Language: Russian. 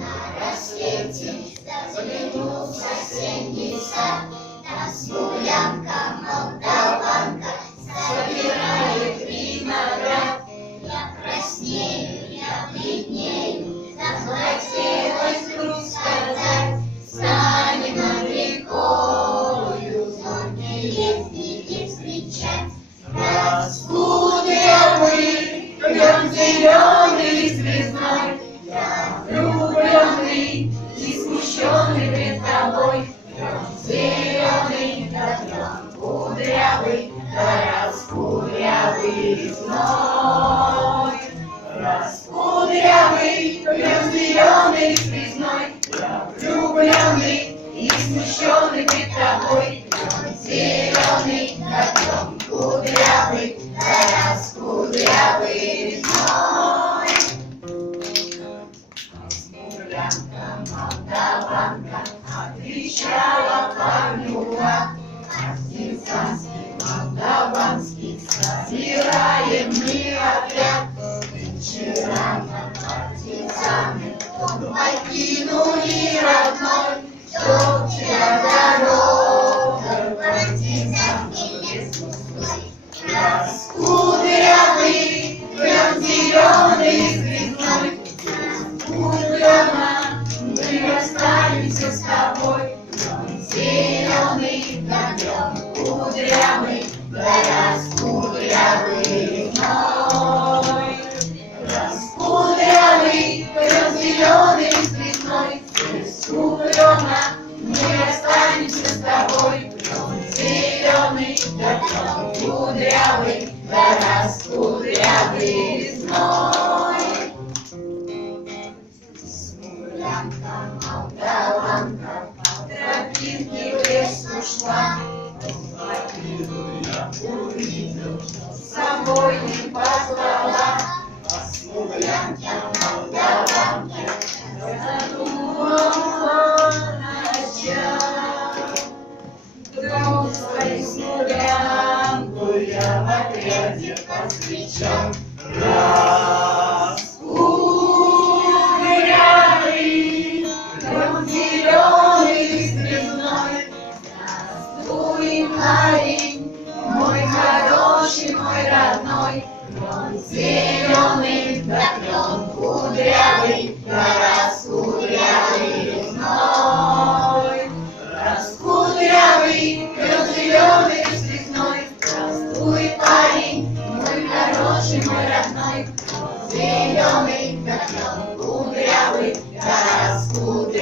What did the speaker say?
на рассвете заглянул в соседний сад. Там смулянка, молдаванка собирает виноград. Я краснею, я бледнею, захотелось вдруг сказать, станем над рекою зоркие звезды встречать. Раскудрявый, клен зеленый влюбленный и смущенный пред тобой. Зеленый, да кудрявый, да раскудрявый зной. Раскудрявый, клен зеленый звездной, я влюбленный и смущенный пред тобой. Зеленый, да кудрявый, Смулянка, молдаванка, отвечала парнюга. Артизанский, молдаванский, собираем мы отряд. Вечерами партизаны покинули родной, тебя дорога, партизанский лес густой. Раскудрявый, кудрявый, раскудрявый весной. С весной, Сестренок, мы останемся с тобой. Он зеленый, да он кудрявый, да раскудрявый весной. Смурлянка, молдаванка, по тропинке в лес ушла, Снурянку я в отряде посвящен. Раз. он зеленый, как кудрявый, раскудрявый весной. Раскудрявый, лед зеленый встряхной, Здравствуй, парень, мой хороший, мой родной, он зеленый, как кудрявый, раскудрявый.